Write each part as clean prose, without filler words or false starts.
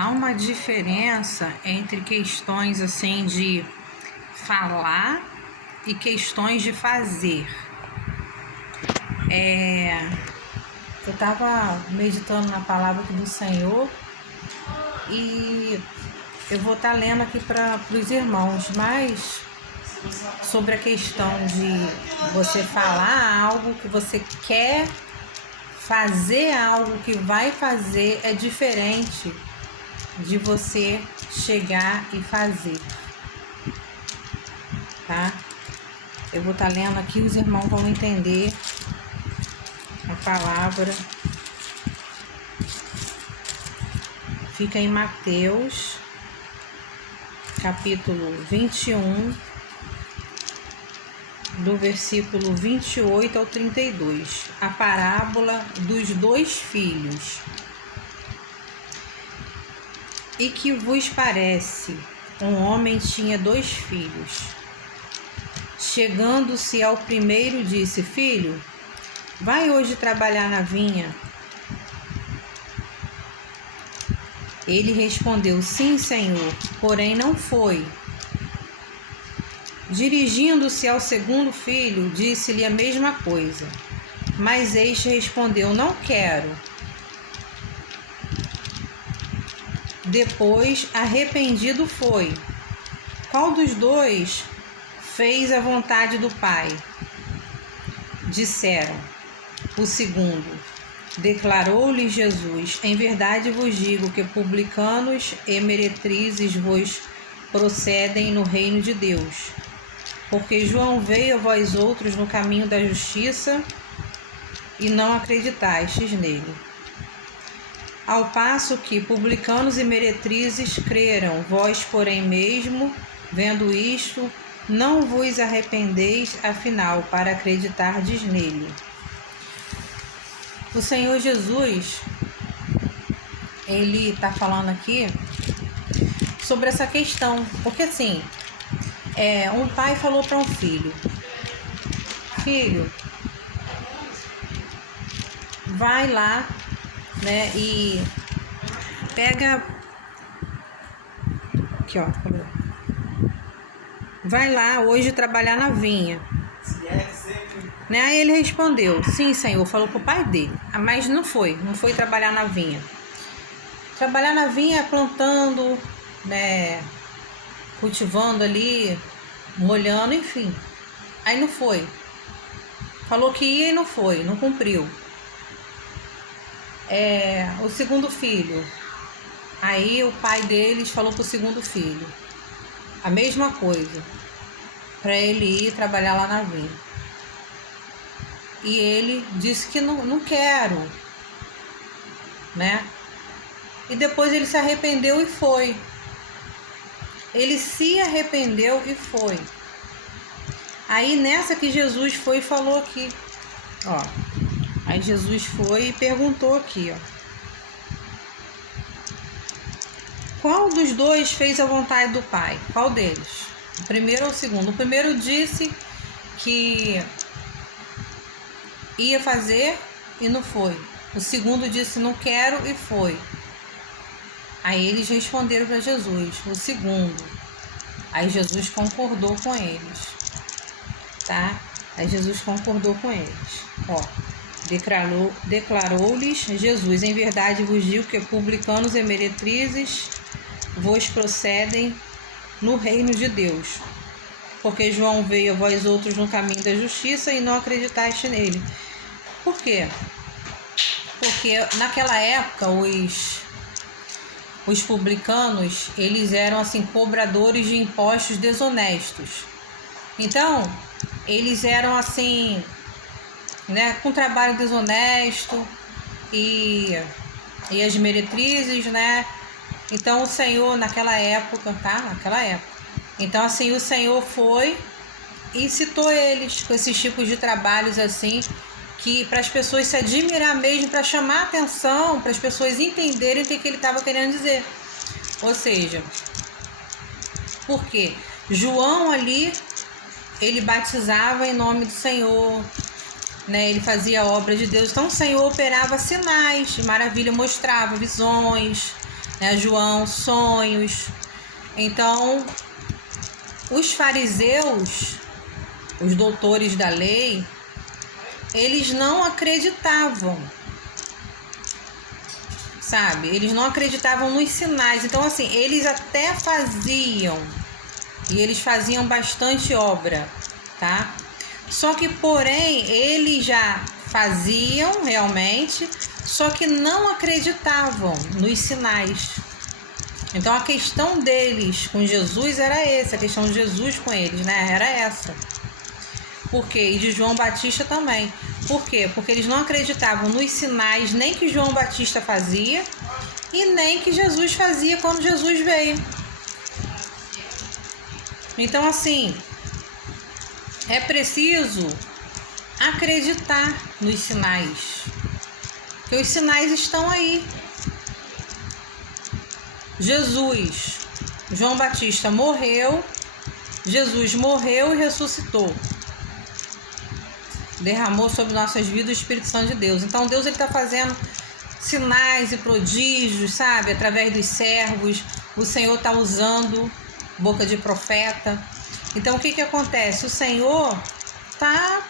há uma diferença entre questões assim de falar e questões de fazer. Eu estava meditando na palavra do Senhor e eu vou estar lendo aqui para os irmãos, mas sobre a questão de você falar algo que você quer, fazer algo que vai fazer é diferente de você chegar e fazer, tá? Eu vou estar lendo aqui, os irmãos vão entender a palavra. Fica em Mateus, capítulo 21, do versículo 28 ao 32, a parábola dos 2 filhos. E que vos parece? Um homem tinha 2 filhos. Chegando-se ao primeiro, disse: Filho, vai hoje trabalhar na vinha. Ele respondeu: Sim, Senhor, porém não foi. Dirigindo-se ao segundo filho, disse-lhe a mesma coisa. Mas este respondeu: Não quero. Depois, arrependido foi. Qual dos 2 fez a vontade do Pai? Disseram: O segundo. Declarou-lhe Jesus: Em verdade vos digo que publicanos e meretrizes vos procedem no reino de Deus. Porque João veio a vós outros no caminho da justiça e não acreditastes nele. Ao passo que publicanos e meretrizes creram, vós, porém, mesmo, vendo isto, não vos arrependeis, afinal, para acreditardes nele. O Senhor Jesus, ele está falando aqui sobre essa questão, porque assim, um pai falou para um filho: Filho, vai lá, né, e pega aqui, ó, vai lá hoje trabalhar na vinha, né? Aí ele respondeu: Sim, Senhor, falou pro pai dele, mas não foi trabalhar na vinha. Trabalhar na vinha plantando, né, cultivando ali, molhando, enfim. Aí não foi. Falou que ia e não foi, não cumpriu. O segundo filho. Aí o pai deles falou pro segundo filho a mesma coisa, para ele ir trabalhar lá na vinha. E ele disse que não quero, né? E depois ele se arrependeu e foi. Ele se arrependeu e foi. Aí nessa que Jesus foi e falou aqui, ó. Aí Jesus foi e perguntou aqui, ó. Qual dos 2 fez a vontade do Pai? Qual deles? O primeiro ou o segundo? O primeiro disse que ia fazer e não foi. O segundo disse: Não quero e foi. Aí eles responderam para Jesus: O segundo. Aí Jesus concordou com eles, tá? Aí Jesus concordou com eles. Ó, declarou-lhes Jesus: Em verdade vos digo que publicanos e meretrizes vos procedem no reino de Deus. Porque João veio a vós outros no caminho da justiça e não acreditaste nele. Por quê? Porque naquela época os publicanos, eles eram assim cobradores de impostos desonestos. Então, eles eram assim, né, com trabalho desonesto e as meretrizes, né? Então o Senhor naquela época, tá? Naquela época. Então assim, o Senhor foi e citou eles com esses tipos de trabalhos assim, que para as pessoas se admirar mesmo, para chamar a atenção, para as pessoas entenderem o que ele estava querendo dizer. Ou seja, porque João ali, ele batizava em nome do Senhor, né? Ele fazia a obra de Deus. Então o Senhor operava sinais de maravilha, mostrava visões, né? João, sonhos. Então, os fariseus, os doutores da lei, eles não acreditavam, sabe? Eles não acreditavam nos sinais. Então, assim, eles até faziam, e eles faziam bastante obra, tá? Só que, porém, eles já faziam realmente, só que não acreditavam nos sinais. Então, a questão deles com Jesus era essa, a questão de Jesus com eles, né? Era essa. Por quê? E de João Batista também. Por quê? Porque eles não acreditavam nos sinais nem que João Batista fazia e nem que Jesus fazia quando Jesus veio. Então, assim, é preciso acreditar nos sinais, porque os sinais estão aí. João Batista morreu, Jesus morreu e ressuscitou. Derramou sobre nossas vidas o Espírito Santo de Deus. Então Deus está fazendo sinais e prodígios, sabe? Através dos servos. O Senhor está usando boca de profeta. Então o que acontece? O Senhor está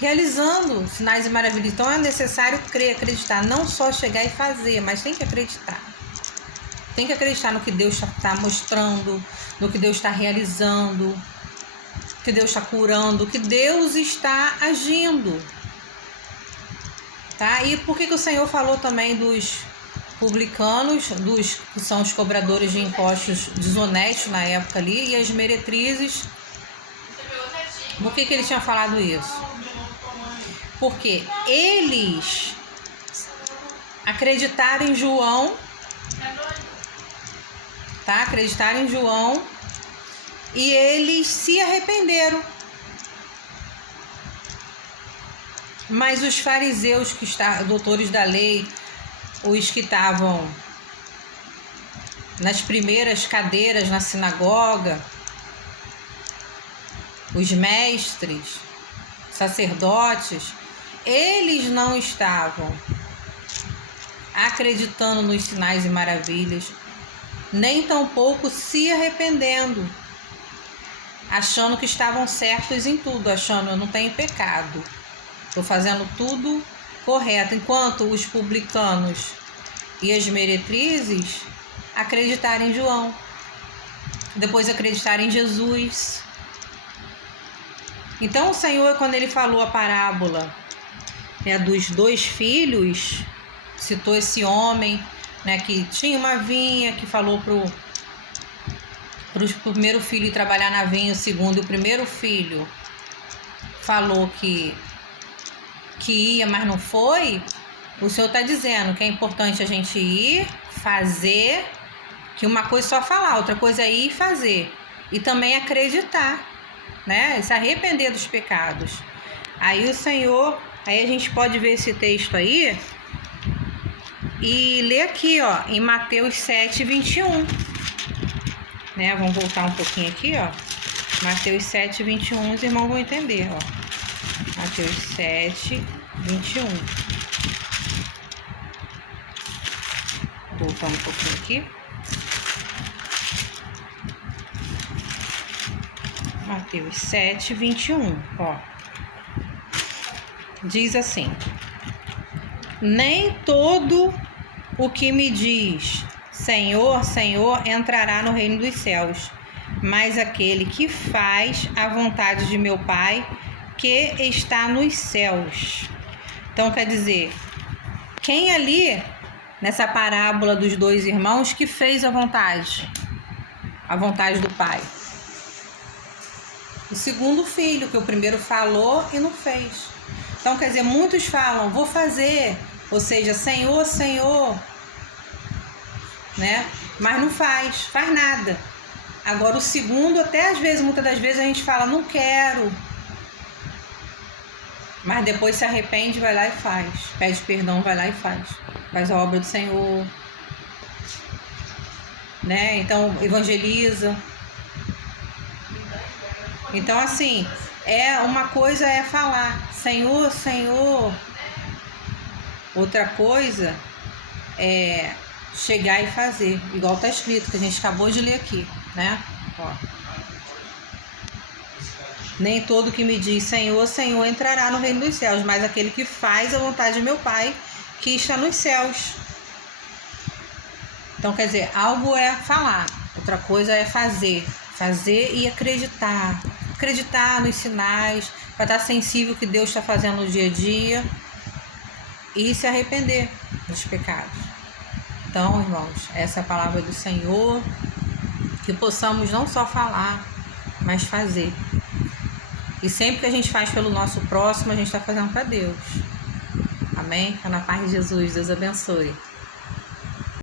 realizando sinais e maravilhas. Então é necessário crer, acreditar. Não só chegar e fazer, mas tem que acreditar. Tem que acreditar no que Deus está mostrando, no que Deus está realizando, que Deus está curando, que Deus está agindo, tá? E por que o Senhor falou também dos publicanos, dos que são os cobradores de impostos desonestos na época ali, e as meretrizes? Por que ele tinha falado isso? Porque eles acreditaram em João, tá? Acreditaram em João, e eles se arrependeram. Mas os fariseus, que estavam, doutores da lei, os que estavam nas primeiras cadeiras na sinagoga, os mestres, sacerdotes, eles não estavam acreditando nos sinais e maravilhas, nem tampouco se arrependendo, achando que estavam certos em tudo, achando eu não tenho pecado, estou fazendo tudo correto, enquanto os publicanos e as meretrizes acreditaram em João, depois acreditaram em Jesus. Então o Senhor, quando ele falou a parábola, né, dos 2 filhos, citou esse homem, né, que tinha uma vinha, que falou pro primeiro filho ir trabalhar na vinha, o segundo, e o primeiro filho falou que ia, mas não foi. O Senhor está dizendo que é importante a gente ir, fazer, que uma coisa é só falar, outra coisa é ir e fazer, e também acreditar, né, se arrepender dos pecados. Aí o Senhor, aí a gente pode ver esse texto aí e ler aqui, ó, em Mateus 7:21, né? Vamos voltar um pouquinho aqui, ó. Mateus 7:21, os irmãos vão entender, ó. Mateus 7:21. Voltar um pouquinho aqui. Mateus 7:21, ó. Diz assim: nem todo o que me diz Senhor, Senhor, entrará no reino dos céus, mas aquele que faz a vontade de meu Pai que está nos céus. Então quer dizer, quem ali nessa parábola dos 2 irmãos que fez a vontade do Pai? O segundo filho, que o primeiro falou e não fez. Então quer dizer, muitos falam, vou fazer, ou seja, Senhor, Senhor, né? Mas não faz nada. Agora o segundo, até às vezes, muitas das vezes a gente fala, não quero, mas depois se arrepende, vai lá e faz, pede perdão, vai lá e faz a obra do Senhor, né? Então evangeliza. Então assim, uma coisa é falar Senhor, Senhor, outra coisa é chegar e fazer, igual está escrito, que a gente acabou de ler aqui, né? Ó. Nem todo que me diz Senhor, Senhor entrará no reino dos céus, mas aquele que faz a vontade de meu Pai que está nos céus. Então, quer dizer, algo é falar, outra coisa é fazer. Fazer e acreditar. Acreditar nos sinais, para estar sensível ao que Deus está fazendo no dia a dia e se arrepender dos pecados. Então, irmãos, essa é a palavra do Senhor, que possamos não só falar, mas fazer. E sempre que a gente faz pelo nosso próximo, a gente está fazendo para Deus. Amém? Fica na paz de Jesus. Deus abençoe.